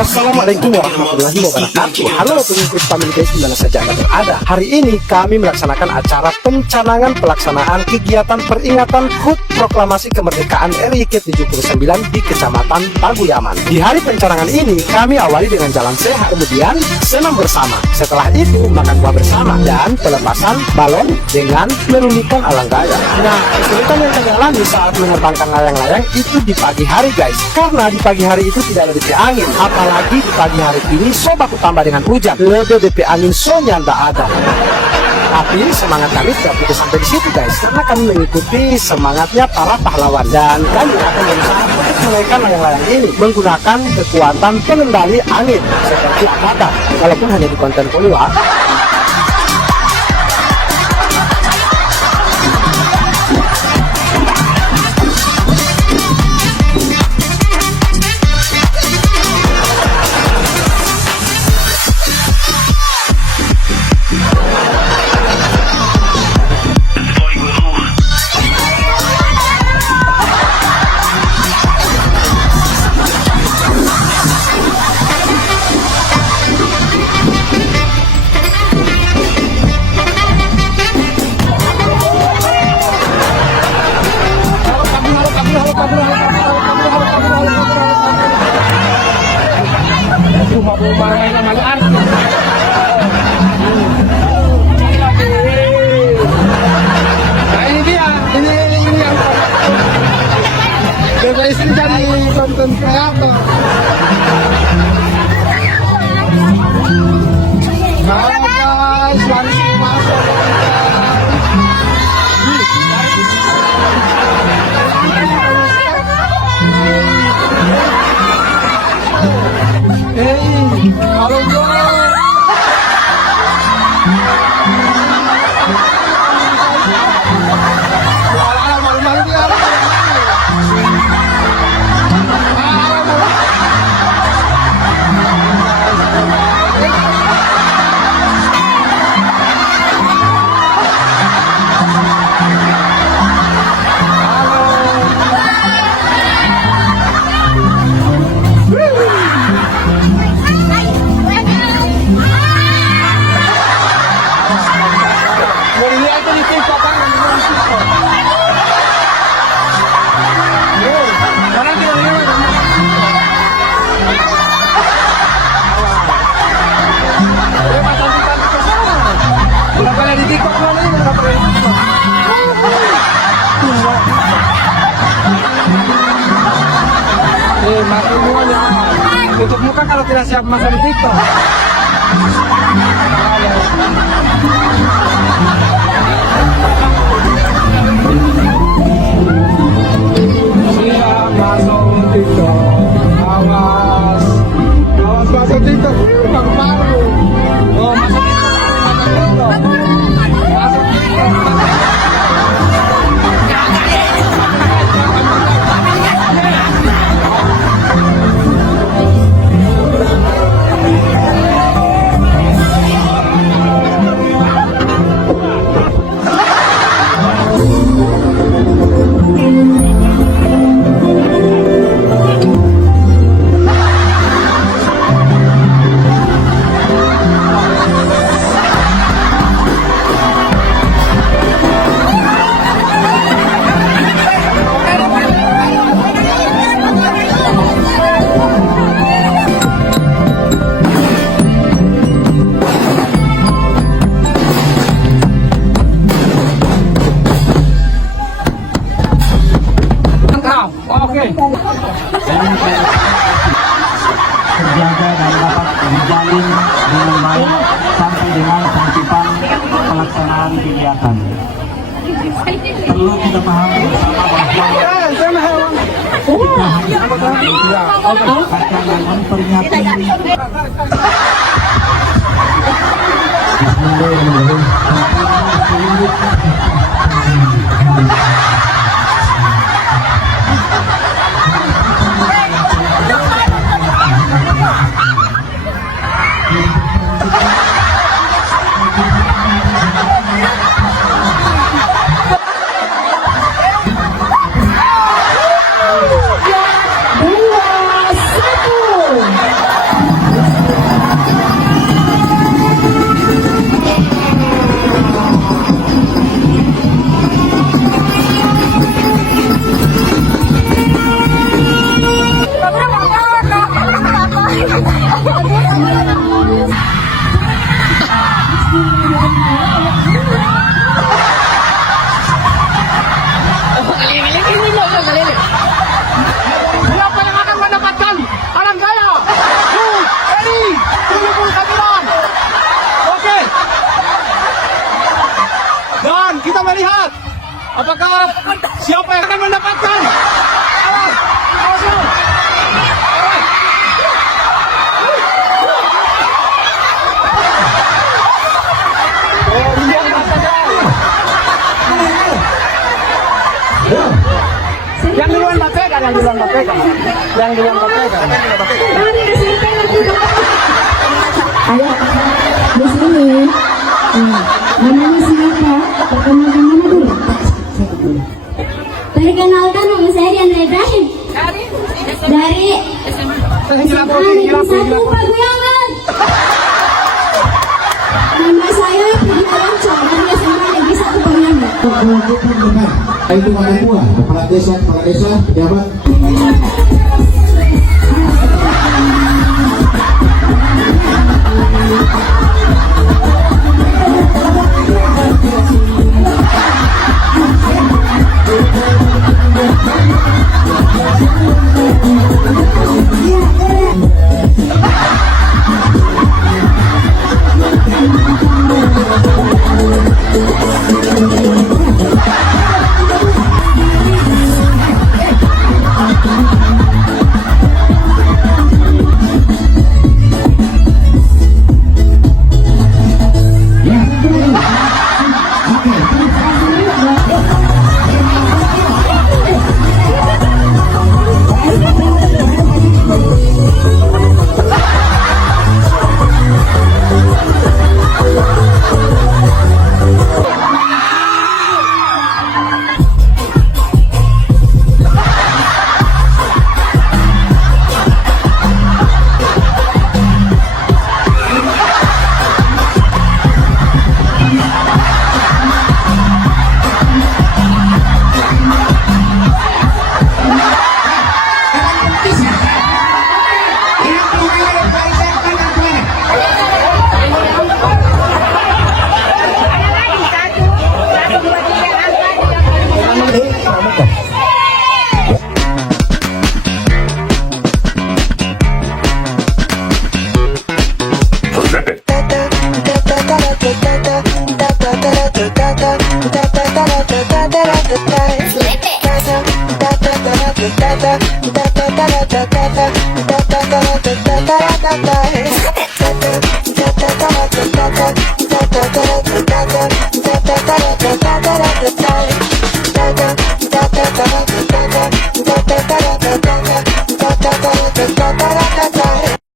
Assalamualaikum warahmatullahi wabarakatuh. Halo pengikut Family Guys dimana saja Anda berada. Hari ini kami melaksanakan acara pencanangan pelaksanaan kegiatan peringatan HUT Proklamasi Kemerdekaan RI ke-79 di Kecamatan Paguyaman. Di hari pencanangan ini kami awali dengan jalan sehat, kemudian senam bersama. Setelah itu makan buah bersama dan pelepasan balon dengan menunjukkan alang gaya. Nah, kesulitan yang kami alami saat menerbangkan layang-layang itu di pagi hari guys, karena di pagi hari itu tidak ada DP angin. Apalagi di pagi hari ini sobaku tambah dengan hujan, lebih DP angin sonya ndak ada. Tapi semangat kami tidak putus sampai di situ guys, karena kami mengikuti semangatnya para pahlawan dan kami akan berusaha untuk menaikkan layang-layang ini menggunakan kekuatan pengendali angin seperti avatar, walaupun hanya di konten keluar. Istri jadi konten kreator. Nah guys, langsung masuk. Halo bro. Malu-malu dia. Mati semuanya. Tutup muka kalau tidak siap masuk di TikTok. Siap masuk TikTok. Awas. Awas masuk TikTok. Baru-baru. Oh, masuk TikTok. Masuk TikTok. Terjaga dan dapat dijalin dengan baik sampai dengan penutupan pelaksanaan kegiatan. Perlu kita pahami bersama bahwa akan memperingati yang duluan pegang. Yang duluan pegang. Ayo, di sini. Namanya siapa? Perkenalkan nama dulu. Perkenalkan nama saya Diana Ibrahim. Dari SMA Negeri 1 Paguyangan. Nama saya Putri Alanco dari SMA Negeri 1 Paguyangan. Itu mana semua? Kepala desa, pejabat. Flip it.